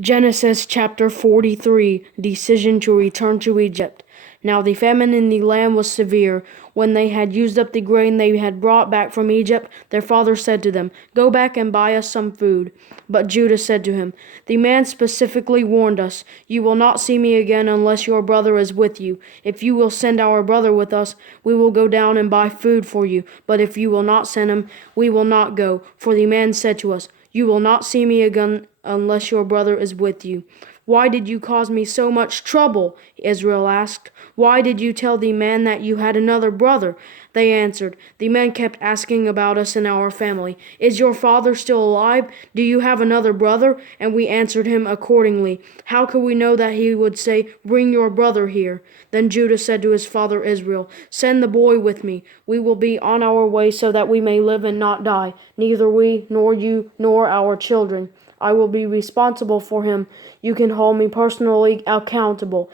Genesis chapter 43 Decision to return to Egypt. Now the famine in the land was severe. When they had used up the grain they had brought back from Egypt, their father said to them, "Go back and buy us some food." But Judah said to him, "The man specifically warned us, 'You will not see me again unless your brother is with you. If you will send our brother with us, we will go down and buy food for you. But if you will not send him, we will not go.' For the man said to us, 'You will not see me again unless your brother is with you.' 'Why did you cause me so much trouble?' Israel asked. 'Why did you tell the man that you had another brother?' They answered, 'The man kept asking about us and our family. Is your father still alive? Do you have another brother?' And we answered him accordingly. How could we know that he would say, 'Bring your brother here'?" Then Judah said to his father Israel, "Send the boy with me. We will be on our way so that we may live and not die, neither we, nor you, nor our children. I will be responsible for him. You can hold me personally accountable.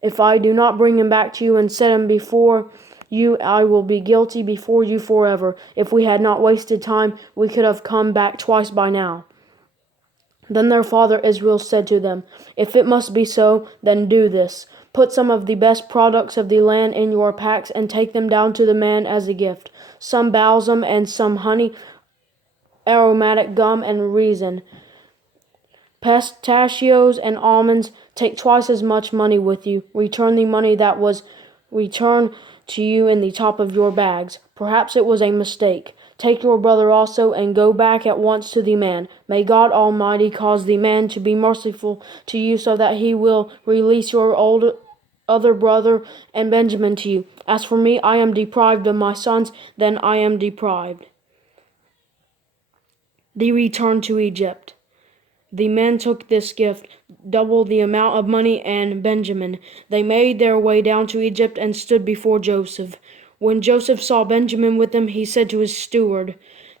If I do not bring him back to you and set him before you, I will be guilty before you forever. If we had not wasted time, we could have come back twice by now." Then their father Israel said to them, "If it must be so, then do this. Put some of the best products of the land in your packs and take them down to the man as a gift. Some balsam and some honey, aromatic gum and resin, pistachios and almonds. Take twice as much money with you. Return the money that was returned to you in the top of your bags. Perhaps it was a mistake. Take your brother also, and go back at once to the man. May God Almighty cause the man to be merciful to you, so that he will release your other brother and Benjamin to you. As for me, I am deprived of my sons, then I am deprived." The return to Egypt. The men took this gift, double the amount of money, and Benjamin. They made their way down to Egypt and stood before Joseph. When Joseph saw Benjamin with them, he said to his steward,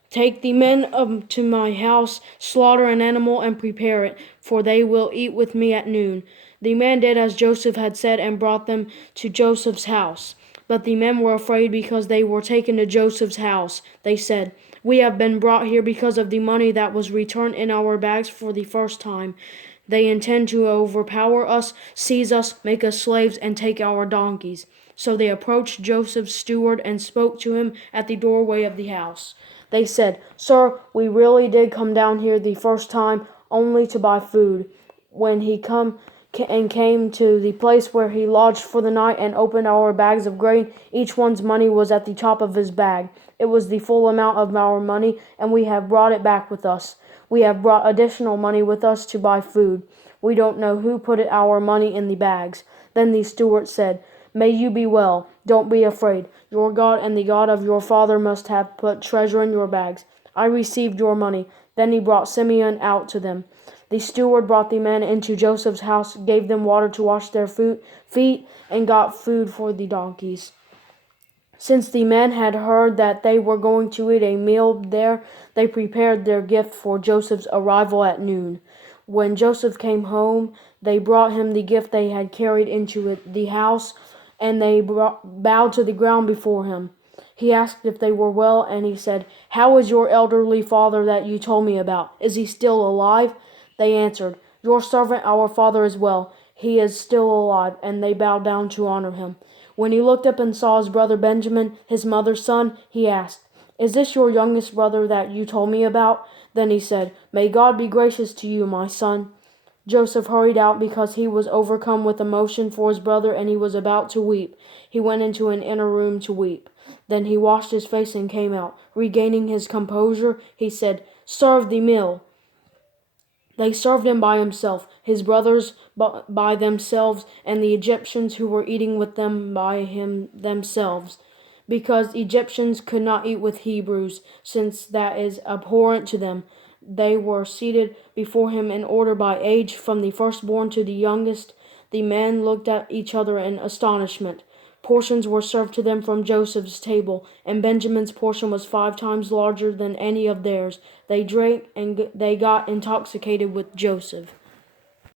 "Take the men up to my house, slaughter an animal, and prepare it, for they will eat with me at noon." The man did as Joseph had said and brought them to Joseph's house. But the men were afraid because they were taken to Joseph's house. They said, "We have been brought here because of the money that was returned in our bags for the first time. They intend to overpower us, seize us, make us slaves, and take our donkeys." So they approached Joseph's steward and spoke to him at the doorway of the house. They said, "Sir, we really did come down here the first time only to buy food. When he came to the place where he lodged for the night and opened our bags of grain, each one's money was at the top of his bag. It was the full amount of our money, and we have brought it back with us. We have brought additional money with us to buy food. We don't know who put our money in the bags." Then the steward said, "May you be well. Don't be afraid. Your God and the God of your father must have put treasure in your bags. I received your money." Then he brought Simeon out to them. The steward brought the men into Joseph's house, gave them water to wash their feet, and got food for the donkeys. Since the men had heard that they were going to eat a meal there, they prepared their gift for Joseph's arrival at noon. When Joseph came home, they brought him the gift they had carried into the house, and they bowed to the ground before him. He asked if they were well, and he said, "How is your elderly father that you told me about? Is he still alive?" They answered, "Your servant, our father, is well. He is still alive," and they bowed down to honor him. When he looked up and saw his brother Benjamin, his mother's son, he asked, "Is this your youngest brother that you told me about?" Then he said, "May God be gracious to you, my son." Joseph hurried out because he was overcome with emotion for his brother, and he was about to weep. He went into an inner room to weep. Then he washed his face and came out. Regaining his composure, he said, "Serve the meal." They served him by himself, his brothers by themselves, and the Egyptians who were eating with them by themselves, because Egyptians could not eat with Hebrews, since that is abhorrent to them. They were seated before him in order by age, from the firstborn to the youngest. The men looked at each other in astonishment. Portions were served to them from Joseph's table, and Benjamin's portion was 5 times larger than any of theirs. They drank and they got intoxicated with Joseph.